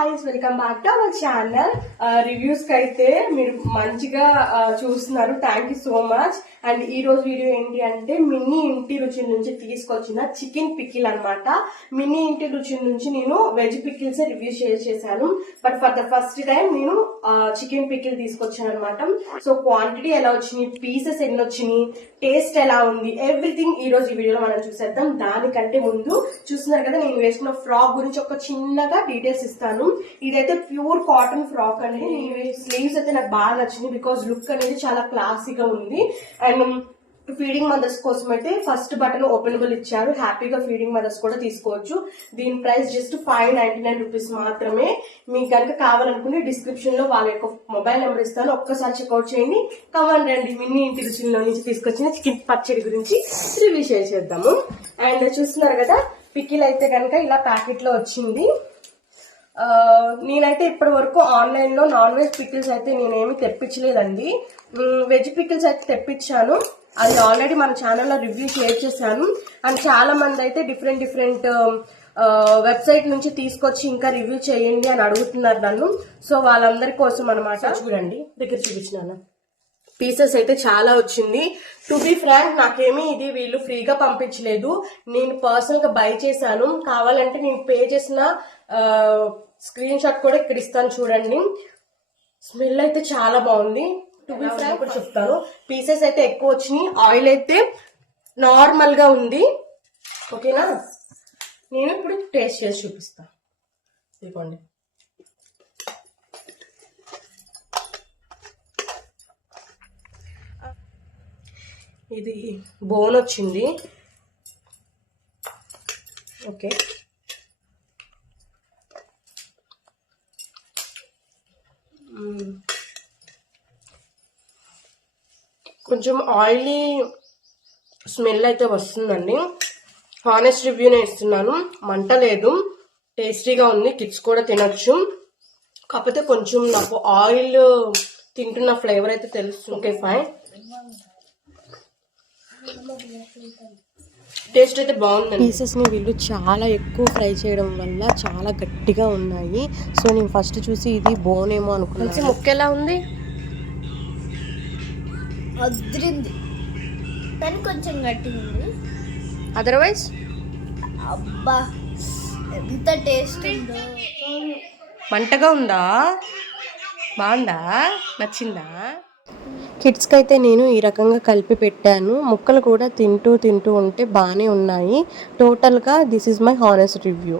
Guys, welcome back to our channel. Reviews కి అయితే మీరు మంచిగా చూస్తున్నారు, thank you so much. And ఈ రోజు వీడియో ఏంటి అంటే మినీ ఇంటి రుచి నుంచి తీసుకొచ్చిన చికెన్ పికిల్ అన్నమాట. మినీ ఇంటి రుచి నుంచి నేను వెజ్ పికిల్స్ రివ్యూ షేర్ చేశాను, but for the first time నేను చికెన్ పికిల్ తీసుకొచ్చాను అనమాట. సో క్వాంటిటీ ఎలా వచ్చినాయి, పీసెస్ ఎన్ని వచ్చినాయి, టేస్ట్ ఎలా ఉంది, ఎవ్రీథింగ్ ఈ రోజు ఈ వీడియోలో మనం చూసేద్దాం. దానికంటే ముందు చూస్తున్నారు కదా, నేను వేసుకున్న ఫ్రాక్ గురించి ఒక చిన్నగా డీటెయిల్స్ ఇస్తాను. ఇదైతే ప్యూర్ కాటన్ ఫ్రాక్ అండి. స్లీవ్స్ అయితే నాకు బాగా నచ్చింది, బికాస్ లుక్ అనేది చాలా క్లాసీగా ఉంది. అండ్ ఫీడింగ్ మదర్స్ కోసం అయితే ఫస్ట్ బటన్ ఓపెనబుల్ ఇచ్చారు, హ్యాపీగా ఫీడింగ్ మదర్స్ కూడా తీసుకోవచ్చు. దీని ప్రైస్ జస్ట్ 599 రూపీస్ మాత్రమే. మీకు కనుక కావాలనుకుంటే డిస్క్రిప్షన్ లో వాళ్ళ యొక్క మొబైల్ నెంబర్ ఇస్తాను, ఒక్కసారి చెక్అవుట్ చేయండి. కమన్ రండి, మినీ ఇంటి రుచిలో నుంచి తీసుకొచ్చిన చికెన్ పచ్చడి గురించి రివ్యూ షేర్ చేద్దాము. అండ్ చూస్తున్నారు కదా, పికిల్ అయితే కనుక ఇలా ప్యాకెట్ లో వచ్చింది. నేనైతే ఇప్పటి వరకు ఆన్లైన్ లో నాన్ వెజ్ పికిల్స్ అయితే నేనేమి తెప్పించలేదండి. వెజ్ పికిల్స్ అయితే తెప్పించాను, అది ఆల్రెడీ మన ఛానల్లో రివ్యూ షేర్ చేశాను. అండ్ చాలా మంది అయితే డిఫరెంట్ వెబ్సైట్ నుంచి తీసుకొచ్చి ఇంకా రివ్యూ చేయండి అని అడుగుతున్నారు నన్ను. సో వాళ్ళందరి కోసం అనమాట. చూడండి, దగ్గర చూపించినాను. పీసెస్ అయితే చాలా వచ్చింది. టు బి ఫ్రాంక్, నాకేమీ ఇది వీళ్ళు ఫ్రీగా పంపించలేదు, నేను పర్సనల్ గా బై చేశాను. కావాలంటే నేను పే చేసిన స్క్రీన్ షాట్ కూడా ఇక్కడ ఇస్తాను చూడండి. స్మెల్ అయితే చాలా బాగుంది. టు బి ఫ్రాంక్ కూడా చెప్తాను, పీసెస్ అయితే ఎక్కువ వచ్చినాయి, ఆయిల్ అయితే నార్మల్ గా ఉంది. ఓకేనా, నేను ఇప్పుడు టేస్ట్ చేసి చూపిస్తాను. ఇదిగోండి, ఇది బోన్ వచ్చింది. ఓకే, కొంచెం ఆయిలీ స్మెల్ అయితే వస్తుందండి. హానెస్ట్ రివ్యూనే ఇస్తున్నాను, మంట లేదు, టేస్టీగా ఉంది, కిడ్స్ కూడా తినొచ్చు. కాకపోతే కొంచెం నాకు ఆయిల్ తింటున్న ఫ్లేవర్ అయితే తెలుస్తుంది. ఓకే ఫైన్, టేస్ట్ అయితే బాగుంది. పీసెస్ ని వీళ్ళు చాలా ఎక్కువ ఫ్రై చేయడం వల్ల చాలా గట్టిగా ఉన్నాయి. సో నేను ఫస్ట్ చూసి ఇది బోన్ ఏమో అనుకున్నాను. ముక్క ఎలా ఉంది? అదిరింది, కానీ కొంచెం గట్టిగా ఉంది. అదర్వైజ్ అబ్బా ఎంత టేస్ట్ ఉందో. మంటగా ఉందా? బాగుందా? నచ్చిందా? కిడ్స్కి అయితే నేను ఈ రకంగా కలిపి పెట్టాను, ముక్కలు కూడా తింటూ ఉంటే బాగానే ఉన్నాయి. టోటల్గా this is my honest review.